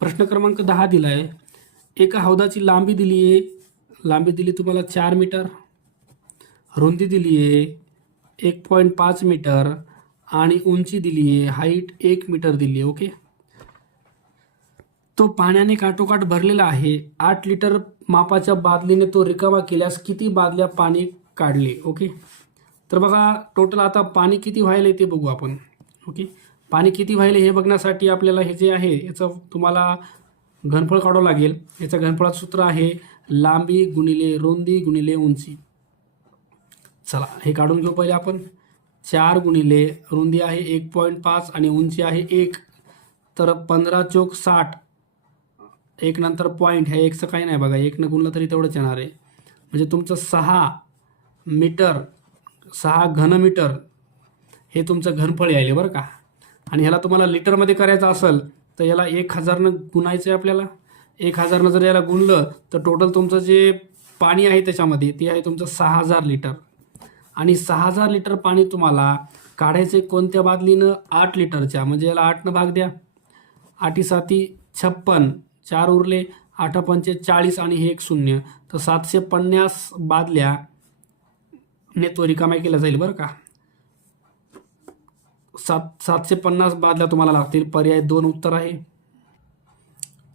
प्रश्न क्रमांक 10 दिला आहे. एका हौदाची लांबी दिली आहे. लांबी दिली तुम्हाला 4 मीटर, रुंदी दिली आहे 1.5 मीटर आणि उंची दिली आहे, हाईट 1 मीटर दिली आहे. ओके. तो पाण्याने काठोकाठ भरलेला आहे. 8 लिटर मापाच्या बादलीने तो रिकामा केल्यास किती बादल्या पाणी काढले? ओके. तर बघा टोटल आता पाणी किती व्हायले ते बघू आपण. ओके. पाणी किती व्हायले हे बघण्यासाठी आपल्याला हे जे आहे याचं तुम्हाला घनफळ काढावं लागेल. याचं घनफळाचं सूत्र आहे लांबी गुणिले रुंदी गुणिले उंची. चला हे काढून घेऊ पहिले आपण. 4 गुणिले रुंदी आहे 1.5 आणि उंची आहे 1, तर 15 चोक 60. 1 नंतर पॉईंट, ह्या 1चं काही नाही बघा, 1 न गुणलं तरी तेवढंच येणार आहे. म्हणजे तुमचं 6 मीटर, 6 घनमीटर हे तुमचं घनफळ यायले बरं का. आणि ह्याला तुम्हाला लिटरमध्ये करायचं असेल तर याला 1000नं गुणायचं आहे आपल्याला. 1000नं जर याला गुणलं तर टोटल तुमचं जे पाणी आहे त्याच्यामध्ये ते आहे तुमचं 6000 लिटर. आणि 6000 लिटर पाणी तुम्हाला काढायचे कोणत्या बादलीनं? 8 लिटरच्या. म्हणजे याला 8नं भाग द्या. 8 साती 56, 4 उरले, 8 पंचे 40 आणि हे एक 0, तर 750 बादल्या ने तो रिकाम्या केला जाईल बरं का. 750 बादल्या तुम्हाला लागतील. पर्याय 2 उत्तर आहे.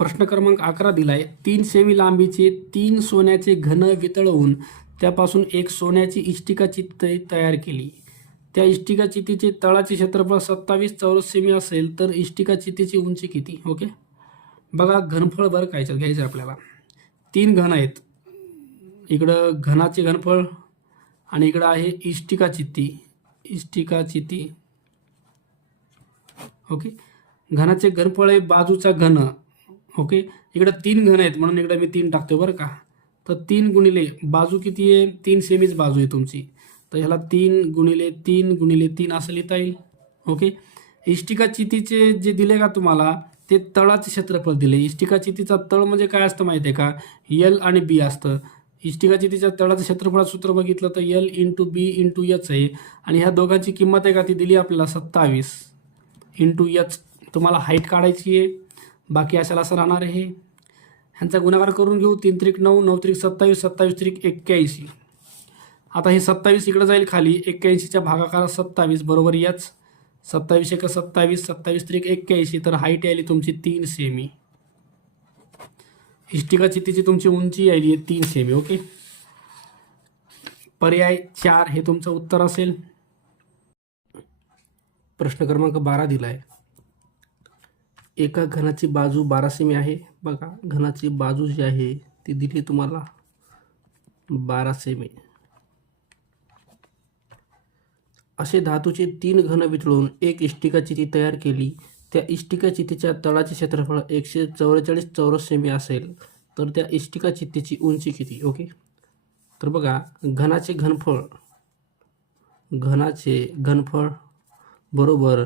प्रश्न क्रमांक 11 दिलाय. 3 सेमी लांबीचे 3 सोन्याचे घन वितळवून त्यापासून एक सोन्याची इष्टिका चित्ती तयार केली. त्या इष्टिका चित्तीचे तळाचे क्षेत्रफळ 27 चौरस सेमी असेल तर इष्टिका चित्तीची उंची किती? ओके. बघा घनफळ बरं काय घ्यायचं आपल्याला. 3 घन आहेत. इकडं घनाचे घनफळ आणि इकडं आहे इष्टिका चित्ती. इष्टिका चित्ती. ओके. घनाचे घनफळ आहे बाजूचा घन. ओके. इकडं 3 घन आहेत म्हणून इकडं मी 3 टाकतो बरं का. तर 3 गुणिले बाजू किती आहे? 3 सेमीच बाजू आहे तुमची, तर ह्याला 3 गुणिले 3 गुणिले 3 असं लिहिता येईल. ओके. इष्टिका चितीचे जे दिले का तुम्हाला ते तळाचे क्षेत्रफळ दिले. इष्टिका चितीचा तळ म्हणजे काय असतं माहिती आहे का? एल आणि बी असतं. इष्टिका चितीच्या तळाचं क्षेत्रफळाचं सूत्र बघितलं तर एल इंटू बी इंटू एच आहे. आणि ह्या दोघांची किंमत आहे का ती दिली आपल्याला 27 इंटू एच. तुम्हाला हाईट काढायची आहे, बाकी अशाला असं राहणार आहे. ह्यांचा गुणाकार करून घेऊ. 3 त्रिक 9, 9 त्रिक 27, 27 त्रिक 81. आता हे 27 इकडे जाईल खाली. 81च्या भागाकारात 27 बरोबर एच. 27 एक 27, 27 त्रिक 81, तर हाईट यायली तुमची 3 सेमी. इष्टिका चित्तीची तुमची उंची यायली आहे 3 सेमी. ओके. पर्याय 4 हे तुमचं उत्तर असेल. प्रश्न क्रमांक 12 दिला आहे. एका घनाची बाजू 12 सेमी आहे. बघा घनाची बाजू जी आहे ती दिली तुम्हाला 12 सेमी. असे धातूचे 3 घन वितळून एक इष्टिका चिती तयार केली. त्या इष्टिका चितीच्या तळाचे क्षेत्रफळ 144 चौरस सेमी असेल तर त्या इष्टिका चितीची उंची किती? ओके. तर बघा घनाचे घनफळ बरोबर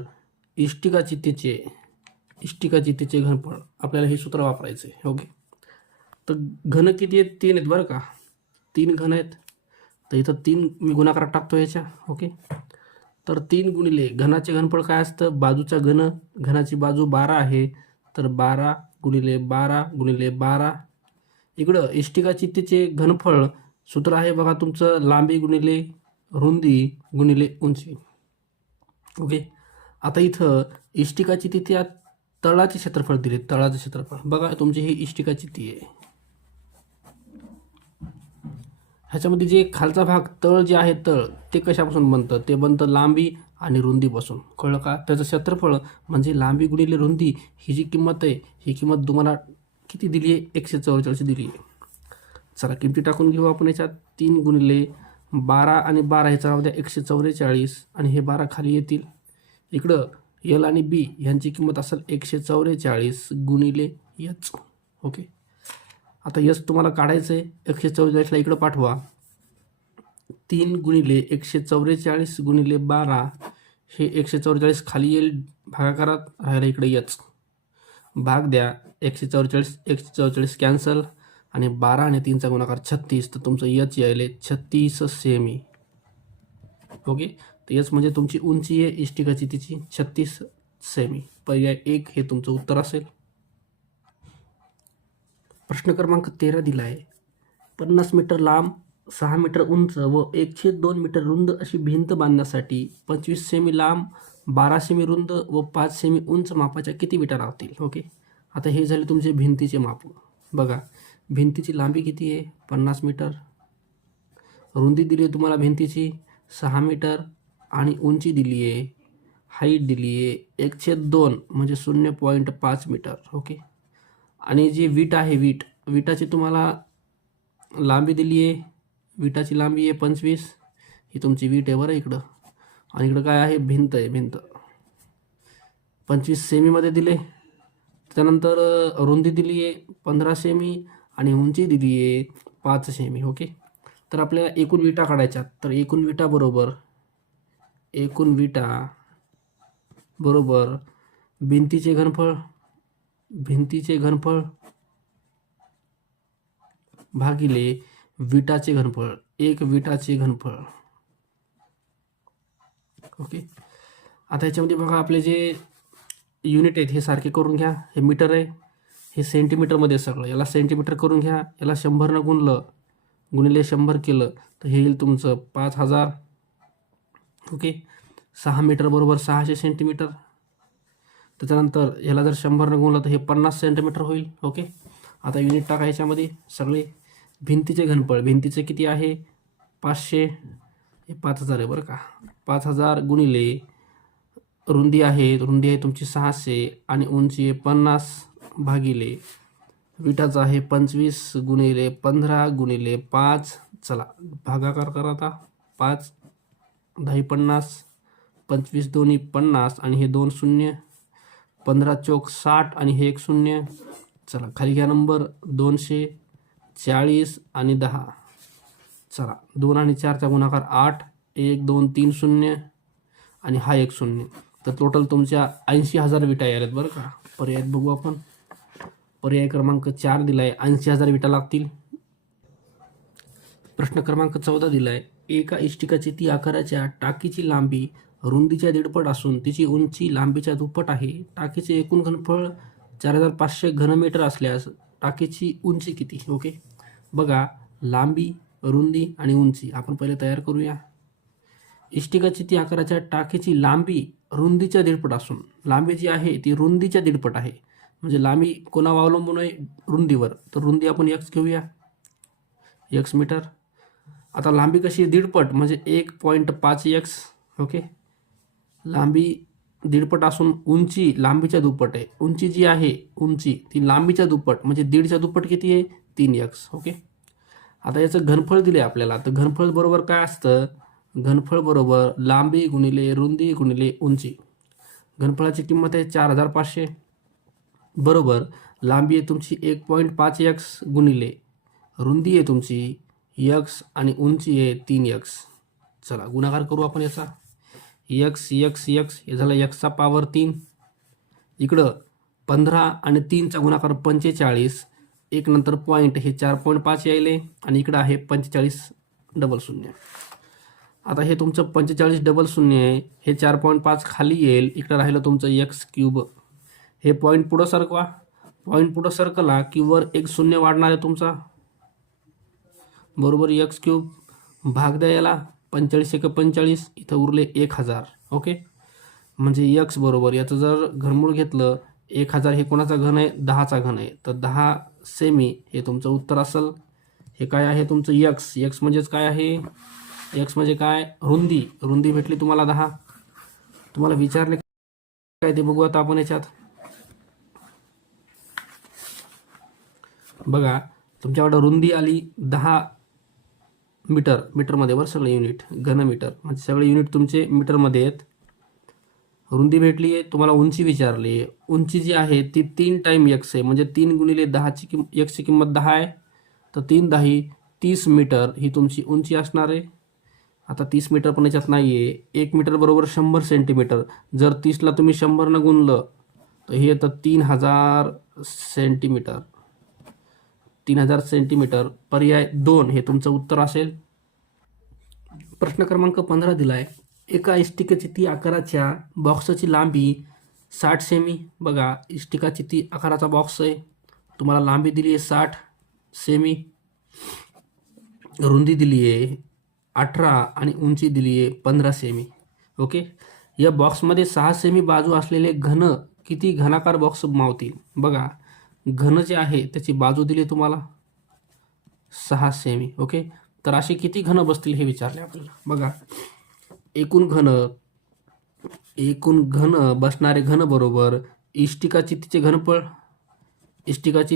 इष्टिका चितीचे घनफळ. आपल्याला हे सूत्र वापरायचं आहे. ओके. तर घन किती आहेत? 3 आहेत बरं का. 3 घन आहेत, तर इथं 3 मी गुणाकारात टाकतो याच्या. ओके. तर 3 गुणिले घनाचे घनफळ काय असतं? बाजूचा घन. घनाची बाजू 12 आहे, तर 12 गुणिले 12 गुणिले 12. इकडं इष्टिका चित्तीचे घनफळ सूत्र आहे बघा तुमचं लांबी गुणिले रुंदी गुणिले उंची. ओके. आता इथं इष्टिका चित्तीच्या तळाचे क्षेत्रफळ दिले. तळाचे क्षेत्रफळ बघा तुमची ही इष्टिका चित्ती आहे. ह्याच्यामध्ये जे खालचा भाग तळ जे आहे तळ ते कशापासून बनतं? ते बनतं लांबी आणि रुंदीपासून. कळलं का? त्याचं क्षेत्रफळ म्हणजे लांबी गुणिले रुंदी ही जी किंमत आहे ही किंमत तुम्हाला किती दिली आहे? 144 दिली आहे. चला किमती टाकून घेऊ आपण याच्यात. 3 गुणिले 12 आणि 12 ह्याचा राहू द्या 144 आणि हे 12 खाली येतील. इकडं एल आणि बी ह्यांची किंमत असेल 144 गुणिले एच. ओके. आता यस तुम्हाला काढायचं आहे. 144ला इकडं पाठवा. 3 गुणिले 144 गुणिले 12, हे 144 खाली येईल भागाकारात, राहायला इकडे यच. भाग द्या. 144 कॅन्सल आणि 12 आणि 3चा गुणाकार 36, तर तुमचं यच यायले 36 सेमी. ओके. तर यच म्हणजे तुमची उंची आहे इष्टिका चितीची 36 सेमी. पर्याय 1 हे तुमचं उत्तर असेल. प्रश्न क्रमांक 13 दिला आहे. 50 मीटर लांब, 6 मीटर उंच व 1/2 मीटर रुंद अशी भिंत बांधण्यासाठी 25 सेमी लांब, 12 सेमी रुंद व 5 सेमी उंच मापाच्या किती विटा लागतील? ओके. आता हे झाले तुमचे भिंतीचे माप. बघा, भिंतीची लांबी किती आहे? 50 मीटर. रुंदी दिली आहे तुम्हाला भिंतीची 6 मीटर आणि उंची दिली आहे, हाईट दिली आहे 1/2 म्हणजे 0.5 मीटर. ओके. आणि जी वीट आहे, विटाची तुम्हाला लांबी दिली आहे, विटाची लांबी आहे 25. ही तुमची वीट आहे बरं इकडं. आणि इकडं काय आहे? भिंत आहे. भिंत 25 सेमीमध्ये दिले. त्यानंतर रुंदी दिली आहे 15 सेमी आणि उंची दिली आहे 5 सेमी. ओके. तर आपल्याला एकूण विटा काढायच्या. तर एकूण विटा बरोबर भिंतीचे घनफळ भागिले विटाचे घनफळ, एक विटाचे घनफळ. ओके. आता याच्यामध्ये बघा आपले जे युनिट आहेत हे सारखे करून घ्या. हे मीटर आहे, हे सेंटीमीटरमध्ये सगळं. याला सेंटीमीटर करून घ्या. याला 100 गुणलं, गुणिले 100 केलं तर हे येईल तुमचं 5000. ओके. 6 मीटर बरोबर 600 सेंटीमीटर. त्याच्यानंतर याला जर 100 गुणलं तर हे 50 सेंटीमीटर होईल. ओके. आता युनिट टाका ह्याच्यामध्ये सगळे. भिंतीचे घनफळ, भिंतीचे किती आहे? 500. हे 5000 आहे बरं का. 5000 गुणिले रुंदी आहे तुमची 600 आणि उंची आहे 50 भागिले विटाचा आहे 25 गुणिले 15 गुणिले 5. चला भागाकार करा आता. 5 10 50, 25 दोन्ही 50 आणि हे 2 शून्य, 15 चौक 60 आणि हे 1 शून्य. चला खाली घ्या नंबर. 240 आणि 10. चला 2 आणि 4चा गुणाकार 8, 1 2 3 शून्य आणि हा 1 शून्य. तर टोटल तुमच्या 80,000 विटा यायल्यात बरं का. पर्याय बघू आपण. पर्याय क्रमांक 4 दिला आहे, 80,000 विटा लागतील. प्रश्न क्रमांक 14 दिला आहे. एका इष्टिकाची ती आकाराच्या टाकीची लांबी रुंदीच्या 1.5 असून तिची उंची लांबीच्या दुप्पट आहे. टाकीचे एकूण घनफळ 4500 घनमीटर असल्यास टाकीची उंची किती? ओके. बघा, लांबी, रुंदी आणि उंची आपण पहिले तयार करूया. इष्टिकाची ती आकाराच्या टाकीची लांबी रुंदीच्या 1.5 असून लांबी जी आहे ती रुंदीच्या 1.5 आहे. म्हणजे लांबी कोणावर अवलंबून आहे? रुंदीवर. तर रुंदी आपण x घेऊया, x मीटर. आता लांबी कशी? 1.5 म्हणजे 1.5x. ओके. लांबी 1.5 असून उंची लांबीच्या दुप्पट आहे. उंची जी आहे उंची ती लांबीच्या दुप्पट म्हणजे 1.5च्या दुप्पट किती आहे? 3x. ओके. आता याचं घनफळ दिले आपल्याला. तर घनफळ बरोबर काय असतं? घनफळ बरोबर लांबी गुणिले रुंदी गुणिले उंची. घनफळाची किंमत आहे 4500 बरोबर लांबी आहे तुमची 1.5x गुणिले रुंदी आहे तुमची x आणि उंची आहे 3x. चला गुणाकार करू आपण याचा. x हे झालं x चा पॉवर 3. इकडं 15 आणि 3चा गुणाकार 45. एक नंतर पॉईंट हे 4.5 यायले आणि इकडं आहे 4500. आता हे तुमचं 4500 आहे. हे 4.5 खाली येईल. इकडं राहिलं तुमचं x3. हे पॉईंट पुढं सरकवा. पॉईंट पुढं सरकला की वर 1 शून्य वाढणार आहे तुमचा बरोबर x3. भाग द्या याला. 45 × 45 इथं उरले 1000. ओके. म्हणजे x बरोबर याचं जर घनमूळ घेतलं 1000 हे कोणाचा घन आहे? 10चा घन आहे. तर 10 सेमी हे तुमचं उत्तर असेल. हे काय आहे तुमचं x म्हणजेच काय आहे? x म्हणजे काय? रुंदी भेटली तुम्हाला 10. तुम्हाला विचारले काय ते बघू आता आपण याच्यात. बघा, तुमच्याकडं रुंदी आली 10 मीटर. मीटरमध्ये बरं सगळे युनिट. घनमीटर म्हणजे सगळे युनिट तुमचे मीटरमध्ये आहेत. रुंदी भेटली आहे. तुम्हाला उंची विचारली. उंची जी आहे ती 3 टाइम x आहे. म्हणजे 3 गुणिले 10ची x ची किंमत 10 आहे. तर 3 10 30 मीटर ही तुमची उंची असणार आहे. आता 30 मीटर पण याच्यात नाही आहे. 1 मीटर बरोबर 100 सेंटीमीटर. जर 30ला तुम्ही 100 गुणलं तर हे येतं 3000 सेंटीमीटर. 3000 सेंटीमीटर. पर्याय 2 हे तुमचं उत्तर असेल. प्रश्न क्रमांक 15 दिला आहे. एका इष्टिकेची ती आकाराच्या बॉक्सची लांबी 60 सेमी. बघा, इष्टिकाची ती आकाराचा बॉक्स आहे. तुम्हाला लांबी दिली आहे 60 सेमी, रुंदी दिली आहे 18 आणि उंची दिली आहे 15 सेमी. ओके. या बॉक्समध्ये 6 सेमी बाजू असलेले घन किती घनाकार बॉक्स मावतील? बघा, घन जे आहे त्याची बाजू दिली तुम्हाला 6 सेमी. ओके. तर असे किती घन बसतील हे विचारले आपल्याला. बघा, एकूण घन बसणारे घन बरोबर इष्टिकाची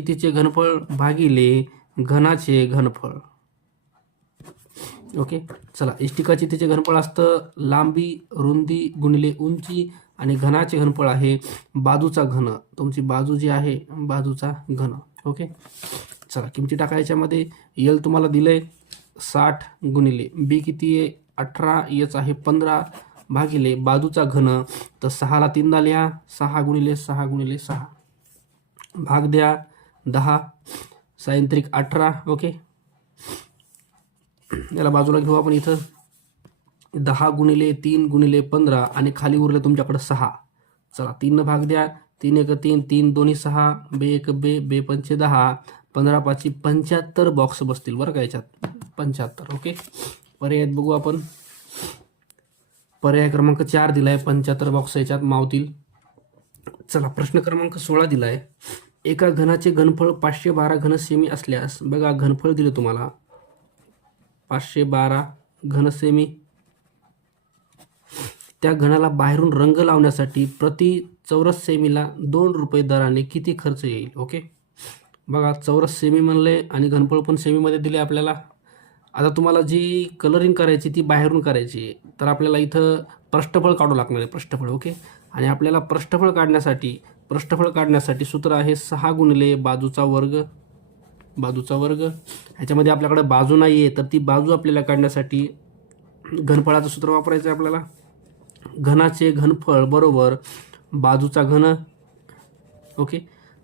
तिचे घनफळ भागिले घनाचे घनफळ. ओके. चला, इष्टिकाची तिचे घनफळ असतं लांबी रुंदी गुणिले उंची आणि घनाचे घनफळ आहे बाजूचा घन. तुमची बाजू जी आहे बाजूचा घन. ओके. चला, किमती टाका याच्यामध्ये. यल तुम्हाला दिलंय 60 गुणिले बी किती आहे 18, यच आहे 15 भागिले बाजूचा घन. तर 6ला 3दा लिहा, 6 गुणिले 6 गुणिले 6 भाग द्या 10, 6 18. ओके. याला बाजूला घेऊ आपण. इथं 10 गुणिले 3 गुणिले 15 आणि खाली उरले तुमच्याकडे 6. चला, 3 भाग द्या. 3 1 3, 3 2 6, बे 1 बे, बे 5 10, 15 5 75 बॉक्स बसतील बरं का याच्यात. 75. ओके. पर्यायात बघू आपण. पर्याय क्रमांक 4 दिलाय, 75 बॉक्स याच्यात मावतील. चला, प्रश्न क्रमांक 16 दिलाय. एका घनाचे घनफळ 512 घन सेमी असल्यास, बघा घनफळ दिले तुम्हाला 512 घन सेमी. त्या घनाला बाहेरून रंग लावण्यासाठी प्रति चौरस सेमीला 2 रुपये दराने किती खर्च येईल? ओके. बघा, चौरस सेमी म्हणले आणि घनफळ पण सेमीमध्ये दिले आपल्याला. आता तुम्हाला जी कलरिंग करायची ती बाहेरून करायची, तर आपल्याला इथं पृष्ठफळ काढू लागणार आहे. पृष्ठफळ. ओके. आणि आपल्याला पृष्ठफळ काढण्यासाठी सूत्र आहे 6 गुणिले बाजूचा वर्ग. ह्याच्यामध्ये आपल्याकडे बाजू नाही आहे, तर ती बाजू आपल्याला काढण्यासाठी घनफळाचं सूत्र वापरायचं आहे आपल्याला. घनाचे घनफळ बरोबर बाजूचा घन. ओके.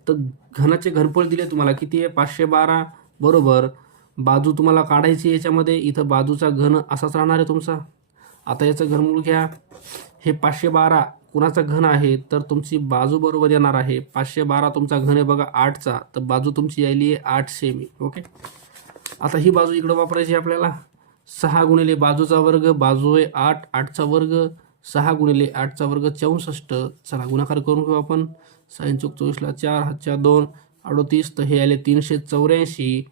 तर घनाचे घनफळ दिले तुम्हाला किती आहे 512 बरोबर बाजू तुम्हाला काढायची याच्यामध्ये. इथं बाजूचा घन असाच राहणार आहे तुमचा. आता याचं घनमूळ घ्या. हे 512 कुणाचा घन आहे, तर तुमची बाजू बरोबर येणार आहे 512 तुमचा घन आहे बघा 8चा, तर बाजू तुमची यायली आहे 8 सेमी. ओके. आता ही बाजू इकडं वापरायची आपल्याला. 6 गुणिले बाजूचा वर्ग, बाजू आहे 8, 8चा वर्ग, 6 गुणिले 8चा वर्ग 64. चला, गुणाकार करून घेऊ आपण. 6 चौक 24ला 4, हातच्या 2, 38. तर हे आले 384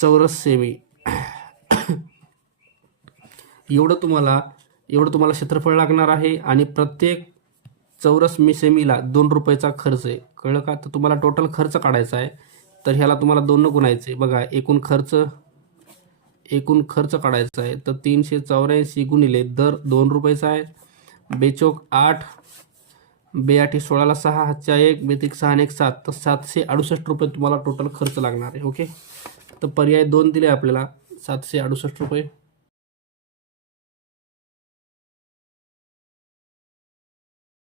चौरस सेमी. एवढं तुम्हाला क्षेत्रफळ लागणार आहे आणि प्रत्येक चौरस सेमीला 2 रुपयाचा खर्च आहे. कळलं का? तर तुम्हाला टोटल खर्च काढायचा आहे, तर ह्याला तुम्हाला 2 गुणायचे. बघा, एकूण खर्च काढायचा आहे, तर 384 गुणिले दर 2 रुपयाचा आहे. बेचोक 8, बे 8 16ला 6, हातच्या 1, बेतिक 6 आणि 1 7, तर 768 रुपये तुम्हाला टोटल खर्च लागणार आहे. ओके. तर पर्याय 2 दिले आपल्याला 768 रुपये.